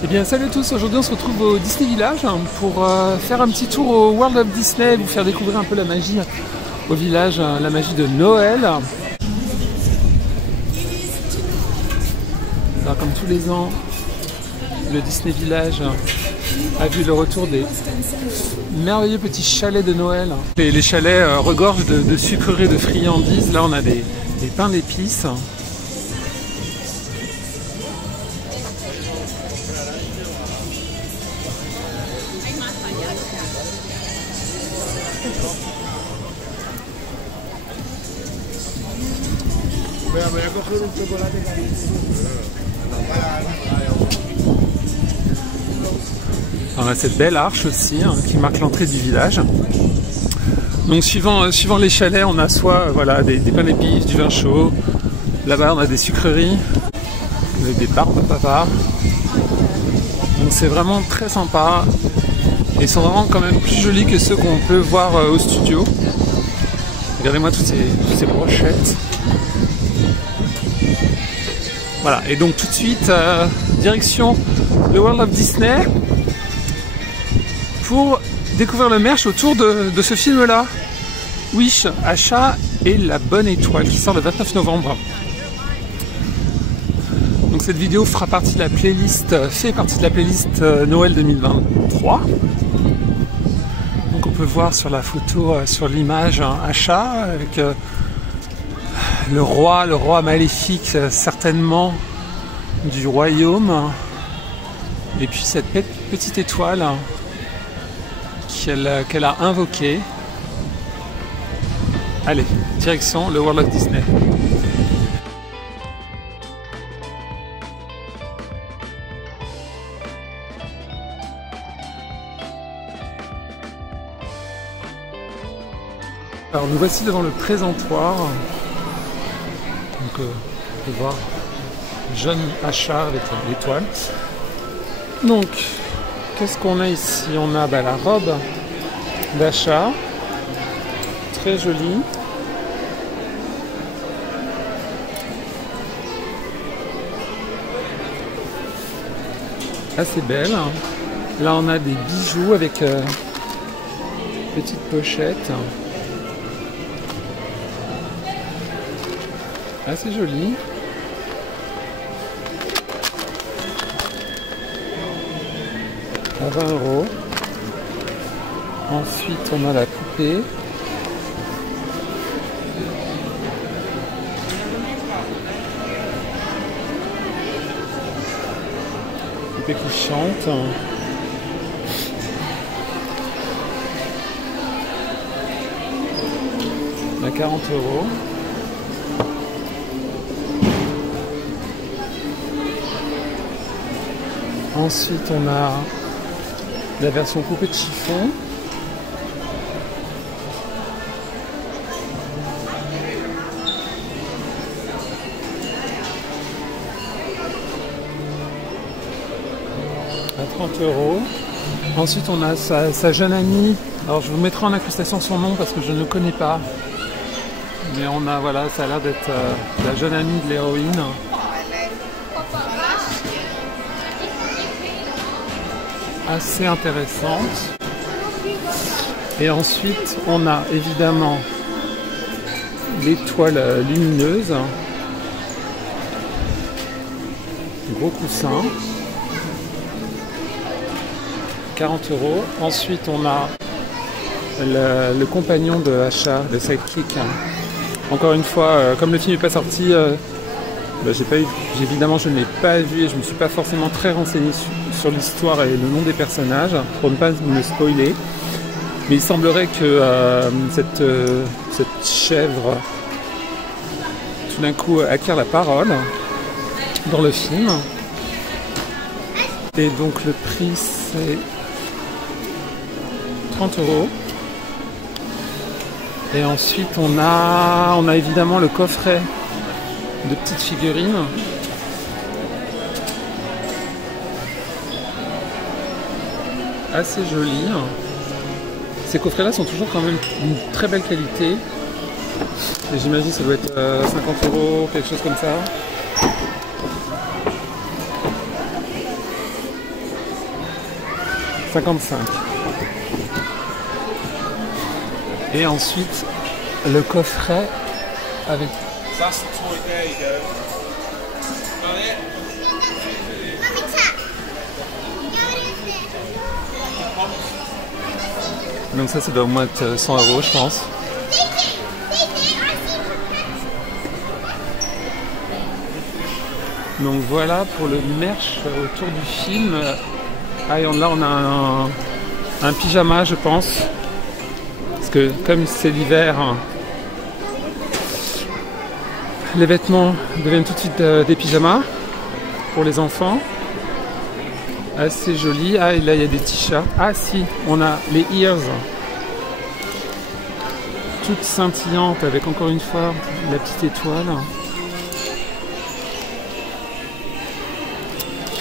Eh bien salut à tous, aujourd'hui on se retrouve au Disney Village pour faire un petit tour au World of Disney, vous faire découvrir un peu la magie au village, la magie de Noël. Alors comme tous les ans, le Disney Village a vu le retour des merveilleux petits chalets de Noël. Et les chalets regorgent de sucreries, de friandises. Là on a des pains d'épices. On a cette belle arche aussi qui marque l'entrée du village. Donc suivant les chalets, on a soit voilà, des pains d'épices, du vin chaud. Là-bas on a des sucreries, avec des barbes à papa. Donc c'est vraiment très sympa. Et ils sont vraiment quand même plus jolis que ceux qu'on peut voir au studio. Regardez-moi toutes ces brochettes. Voilà, et donc tout de suite, direction le World of Disney pour découvrir le merch autour de ce film-là. Wish, Achat et la bonne étoile qui sort le 29 novembre. Donc cette vidéo fera partie de la playlist, fait partie de la playlist Noël 2023. Donc on peut voir sur la photo, sur l'image, Achat avec le roi maléfique certainement du royaume. Et puis cette petite étoile qu'elle a invoquée. Allez, direction le World of Disney. Alors nous voici devant le présentoir. Donc on peut voir jeune Achat avec l'étoile. Donc qu'est-ce qu'on a ici? On a la robe d'Achat, très jolie. Assez belle. Là on a des bijoux avec petite pochette. Assez joli. À 20 €. Ensuite, on a la poupée. Poupée qui chante. À 40 €. Ensuite, on a la version poupée de chiffon. À 30 €. Ensuite, on a sa jeune amie. Alors, je vous mettrai en incrustation son nom parce que je ne le connais pas. Mais on a, voilà, ça a l'air d'être la jeune amie de l'héroïne. Assez intéressante. Et ensuite on a évidemment l'étoile lumineuse, gros coussin, 40 €. Ensuite on a le compagnon de Achat, le sidekick. Encore une fois, comme le film n'est pas sorti, évidemment je ne l'ai pas vu et je ne me suis pas forcément très renseigné sur l'histoire et le nom des personnages pour ne pas me spoiler. Mais il semblerait que cette chèvre tout d'un coup acquiert la parole dans le film. Et donc le prix c'est 30 €. Et ensuite on a évidemment le coffret de petites figurines. Assez joli. Ces coffrets là sont toujours quand même d'une très belle qualité. Et j'imagine que ça doit être 50 €, quelque chose comme ça. 55. Et ensuite, le coffret avec... Donc ça doit au moins être 100 € je pense. Donc voilà pour le merch autour du film. Ah, et là on a un pyjama je pense. Parce que comme c'est l'hiver, les vêtements deviennent tout de suite des pyjamas pour les enfants. Assez joli. Ah, et là il y a des t-shirts. Ah si, on a les ears. Toutes scintillantes avec encore une fois la petite étoile.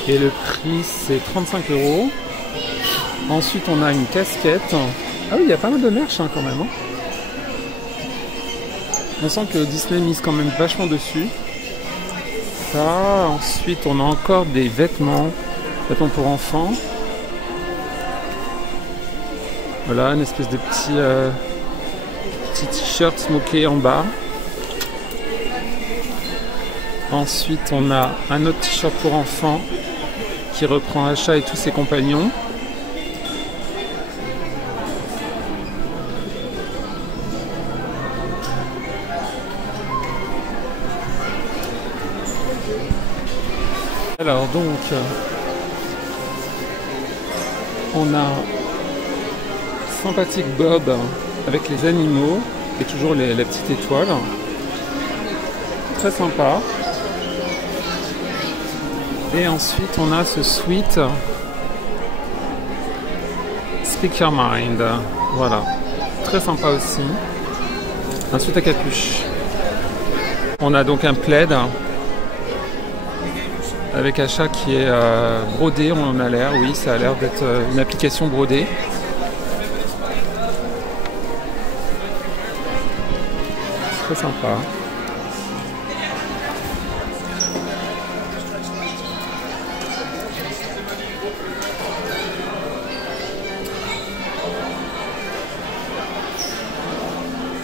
Et le prix c'est 35 €. Ensuite on a une casquette. Ah oui, il y a pas mal de merch quand même. On sent que Disney mise quand même vachement dessus. Ça, ensuite on a encore des vêtements pour enfants. Voilà, une espèce de petit t-shirt smoké en bas. Ensuite on a un autre t-shirt pour enfants qui reprend Achat et tous ses compagnons. Alors donc on a sympathique Bob avec les animaux et toujours la petite étoile. Très sympa. Et ensuite on a ce sweat Speak Your Mind. Voilà. Très sympa aussi. Un sweat à capuche. On a donc un plaid avec Achat qui est brodé, on a l'air, oui, ça a l'air d'être une application brodée. Très sympa.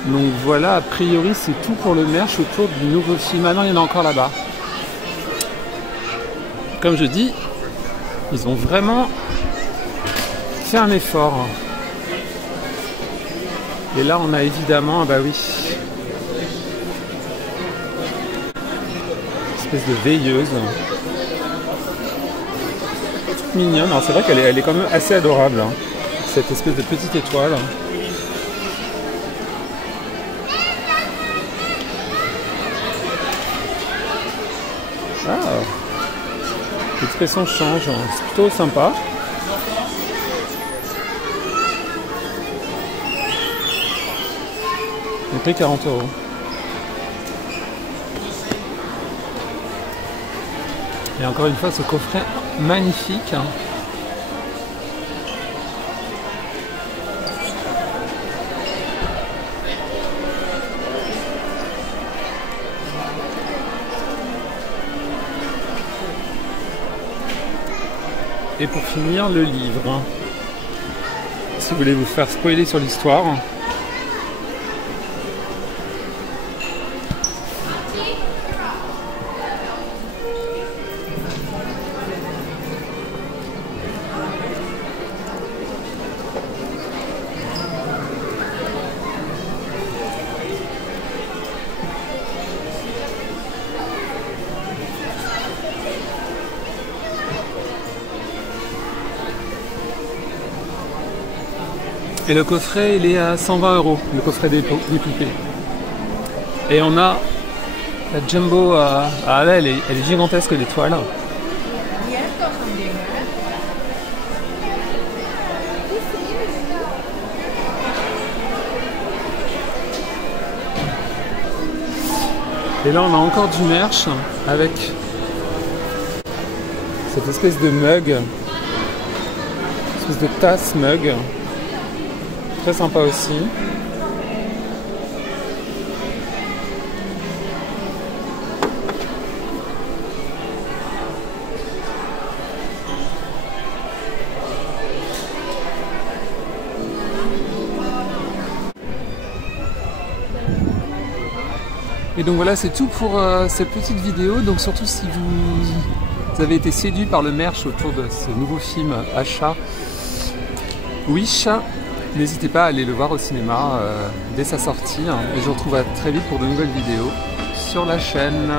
Donc voilà, a priori c'est tout pour le merch autour du nouveau film. Ah non, il y en a encore là-bas. Comme je dis, ils ont vraiment fait un effort. Et là on a évidemment, bah oui, une espèce de veilleuse. Toute mignonne. Alors c'est vrai qu'elle est quand même assez adorable, hein, cette espèce de petite étoile. Ah, l'expression change, c'est plutôt sympa. Le prix 40 €. Et encore une fois ce coffret magnifique. Et pour finir, le livre. Si vous voulez vous faire spoiler sur l'histoire. Et le coffret, il est à 120 €, le coffret des poupées. Et on a la Jumbo, ah là, elle est gigantesque l'étoile. Et là, on a encore du merch avec cette espèce de mug, espèce de tasse mug. Très sympa aussi. Et donc voilà, c'est tout pour cette petite vidéo. Donc surtout si vous avez été séduit par le merch autour de ce nouveau film Achat Wish, n'hésitez pas à aller le voir au cinéma dès sa sortie. Et je vous retrouve très vite pour de nouvelles vidéos sur la chaîne.